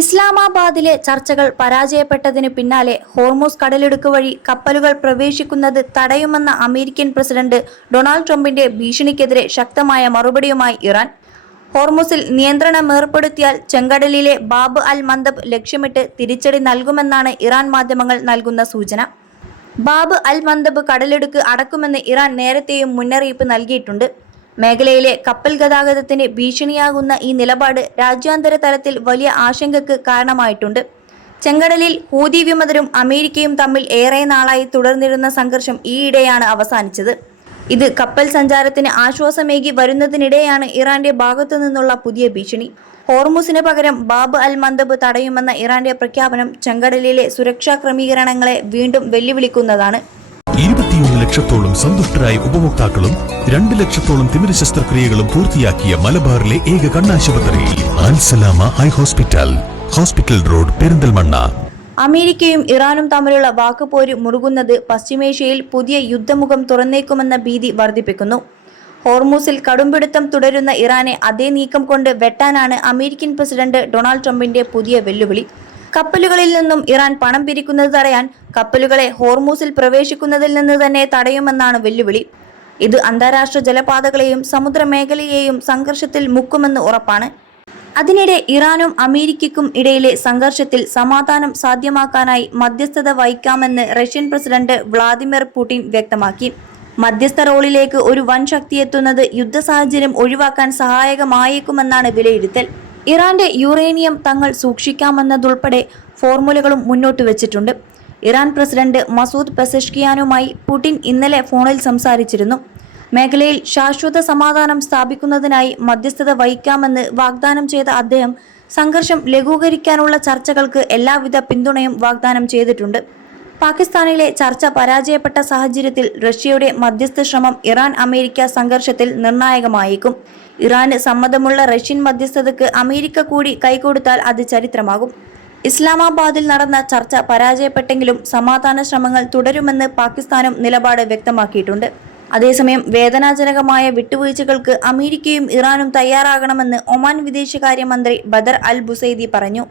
ഇസ്ലാമാബാദിലെ ചർച്ചകൾ പരാജയപ്പെട്ടതിന് പിന്നാലെ ഹോർമൂസ് കടലിടുക്ക് വഴി കപ്പലുകൾ പ്രവേശിക്കുന്നത് തടയുമെന്ന അമേരിക്കൻ പ്രസിഡന്റ് ഡൊണാൾഡ് ട്രംപിന്റെ ഭീഷണിക്കെതിരെ ശക്തമായ മറുപടിയുമായി ഇറാൻ. ഹോർമൂസിൽ നിയന്ത്രണം ഏർപ്പെടുത്തിയാൽ ചെങ്കടലിലെ ബാബ് അൽ മന്ദബ് ലക്ഷ്യമിട്ട് തിരിച്ചടി നൽകുമെന്നാണ് ഇറാൻ മാധ്യമങ്ങൾ നൽകുന്ന സൂചന. ബാബ് അൽ മന്ദബ് കടലിടുക്ക് അടക്കുമെന്ന് ഇറാൻ നേരത്തെയും മുന്നറിയിപ്പ് നൽകിയിട്ടുണ്ട്. മേഖലയിലെ കപ്പൽ ഗതാഗതത്തിന് ഭീഷണിയാകുന്ന ഈ നിലപാട് രാജ്യാന്തര തലത്തിൽ വലിയ ആശങ്കയ്ക്ക് കാരണമായിട്ടുണ്ട്. ചെങ്കടലിൽ ഹൂതി വിമതരും അമേരിക്കയും തമ്മിൽ ഏറെ നാളായി തുടർന്നിരുന്ന സംഘർഷം ഈയിടെയാണ് അവസാനിച്ചത്. ഇത് കപ്പൽ സഞ്ചാരത്തിന് ആശ്വാസമേകി വരുന്നതിനിടെയാണ് ഇറാന്റെ ഭാഗത്തു നിന്നുള്ള പുതിയ ഭീഷണി. ഹോർമൂസിന് പകരം ബാബ് അൽ മന്ദബ് തടയുമെന്ന ഇറാന്റെ പ്രഖ്യാപനം ചെങ്കടലിലെ സുരക്ഷാ ക്രമീകരണങ്ങളെ വീണ്ടും വെല്ലുവിളിക്കുന്നതാണ്. 21 ലക്ഷത്തോളം സന്തുഷ്ടരായ ഉപഭോക്താക്കളും 2 ലക്ഷത്തോളം തിമിര ശസ്ത്രക്രിയകളും പൂർത്തിയാക്കിയ മലബാറിലെ ഏക കണ്ണാശുപത്രി Al Salama eye hospital, hospital road, Perinthalmanna. അമേരിക്കയും ഇറാനും തമ്മിലുള്ള വാക്കുപോര് മുറുകുന്നത് പശ്ചിമേഷ്യയിൽ പുതിയ യുദ്ധമുഖം തുറന്നേക്കുമെന്ന ഭീതി വർദ്ധിപ്പിക്കുന്നു. ഹോർമൂസിൽ കടുംപിടുത്തം തുടരുന്ന ഇറാനെ അതേ നീക്കം കൊണ്ട് വെട്ടാനാണ് അമേരിക്കൻ പ്രസിഡന്റ് ഡൊണാൾഡ് ട്രംപിന്റെ പുതിയ വെല്ലുവിളി. കപ്പലുകളിൽ നിന്നും ഇറാൻ പണം പിരിക്കുന്നത് തടയാൻ കപ്പലുകളെ ഹോർമൂസിൽ പ്രവേശിക്കുന്നതിൽ നിന്ന് തന്നെ തടയുമെന്നാണ് വെല്ലുവിളി. ഇത് അന്താരാഷ്ട്ര ജലപാതകളെയും സമുദ്രമേഖലയെയും സംഘർഷത്തിൽ മുക്കുമെന്ന് ഉറപ്പാണ്. അതിനിടെ ഇറാനും അമേരിക്കയ്ക്കും ഇടയിലെ സംഘർഷത്തിൽ സമാധാനം സാധ്യമാക്കാനായി മധ്യസ്ഥത വഹിക്കാമെന്ന് റഷ്യൻ പ്രസിഡന്റ് വ്ളാദിമിർ പുടിൻ വ്യക്തമാക്കി. മധ്യസ്ഥ റോളിലേക്ക് ഒരു വൻ ശക്തിയെത്തുന്നത് യുദ്ധ സാഹചര്യം ഒഴിവാക്കാൻ സഹായകമായേക്കുമെന്നാണ് വിലയിരുത്തൽ. ഇറാന്റെ യുറേനിയം തങ്ങൾ സൂക്ഷിക്കാമെന്നതുൾപ്പെടെ ഫോർമുലകളും മുന്നോട്ട് വെച്ചിട്ടുണ്ട്. ഇറാൻ പ്രസിഡന്റ് മസൂദ് പെസഷ്കിയാനുമായി പുടിൻ ഇന്നലെ ഫോണിൽ സംസാരിച്ചിരുന്നു. മേഖലയിൽ ശാശ്വത സമാധാനം സ്ഥാപിക്കുന്നതിനായി മധ്യസ്ഥത വഹിക്കാമെന്ന് വാഗ്ദാനം ചെയ്ത അദ്ദേഹം സംഘർഷം ലഘൂകരിക്കാനുള്ള ചർച്ചകൾക്ക് എല്ലാവിധ പിന്തുണയും വാഗ്ദാനം ചെയ്തിട്ടുണ്ട്. പാകിസ്ഥാനിലെ ചർച്ച പരാജയപ്പെട്ട സാഹചര്യത്തിൽ റഷ്യയുടെ മധ്യസ്ഥ ശ്രമം ഇറാൻ അമേരിക്ക സംഘർഷത്തിൽ നിർണായകമായേക്കും. ഇറാന് സമ്മതമുള്ള റഷ്യൻ മധ്യസ്ഥതയ്ക്ക് അമേരിക്ക കൂടി കൈകൊടുത്താൽ അത് ചരിത്രമാകും. ഇസ്ലാമാബാദിൽ നടന്ന ചർച്ച പരാജയപ്പെട്ടെങ്കിലും സമാധാന ശ്രമങ്ങൾ തുടരുമെന്ന് പാകിസ്ഥാനും നിലപാട് വ്യക്തമാക്കിയിട്ടുണ്ട്. അതേസമയം വേദനാജനകമായ വിട്ടുവീഴ്ചകൾക്ക് അമേരിക്കയും ഇറാനും തയ്യാറാകണമെന്ന് ഒമാൻ വിദേശകാര്യമന്ത്രി ബദർ അൽ ബുസൈദി പറഞ്ഞു.